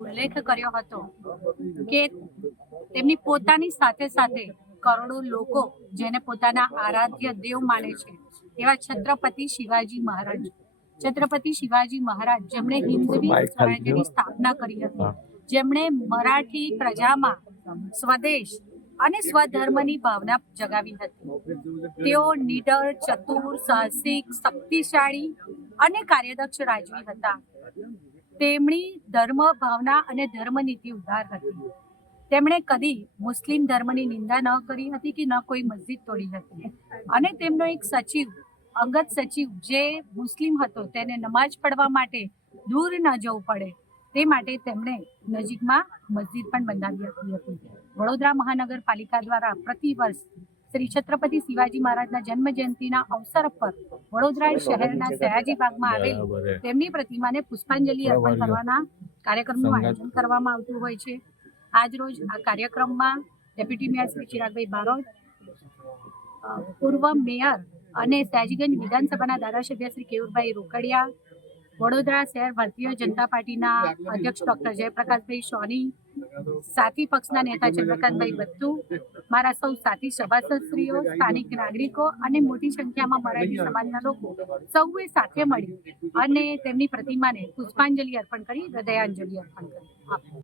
ઉલ્લેખ કર્યો હતો કે તેમની પોતાની સાથે સાથે કરોડો લોકો જેને પોતાના આરાધ્ય દેવ માને છે એવા છત્રપતિ શિવાજી મહારાજ જેમણે હિન્દવી સ્વરાજ્યની સ્થાપના કરી હતી, જેમણે મરાઠી પ્રજામાં સ્વદેશ અને સ્વધર્મની ભાવના જગાવી હતી। તેઓ નીડર, ચતુર, સાહસિક, શક્તિશાળી અને કાર્યદક્ષ રાજવી હતા। તેમની ધર્મ ભાવના અને ધર્મનીતિ ઉદાર હતી। તેમણે કદી મુસ્લિમ ધર્મની નિંદા ન કરી હતી કે ન કોઈ મસ્જિદ તોડી હતી। અને તેમનો એક સચિવ, અંગત સચિવ જે મુસ્લિમ હતો, તેને નમાઝ પડવા માટે દૂર ન જવું પડે તે માટે તેમણે નજીકમાં મસ્જિદ પણ બંધાવી હતી। વડોદરા મહાનગરપાલિકા દ્વારા પ્રતિ વર્ષ શ્રી છત્રપતિ શિવાજી મહારાજના જન્મ જયંતિના અવસર પર વડોદરા શહેરના સયાજી બાગમાં આવેલી તેમની પ્રતિમાને પુષ્પાંજલિ અર્પણ કરવાના કાર્યક્રમનું આયોજન કરવામાં આવતું હોય છે। આજરોજ આ કાર્યક્રમમાં ડેપ્યુટી મેયર શ્રી ચિરાગભાઈ બારોટ, પૂર્વ મેયર અને સયાજીગંજ વિધાનસભાના ધારાસભ્ય શ્રી કેયુરભાઈ રોકડિયા, વડોદરા શહેર ભારતીય જનતા પાર્ટીના અધ્યક્ષ ડોક્ટર જયપ્રકાશભાઈ સોની, સાથી પક્ષના નેતા ચંદ્રકાંતભાઈ બત્તુ, મારા સૌ સાથી સભાસદશ્રીઓ, સ્થાનિક નાગરિકો અને મોટી સંખ્યામાં મરાઠી સમાજના લોકો સૌએ સાથે મળી અને તેમની પ્રતિમાને પુષ્પાંજલિ અર્પણ કરી, હૃદયાંજલિ અર્પણ કરી।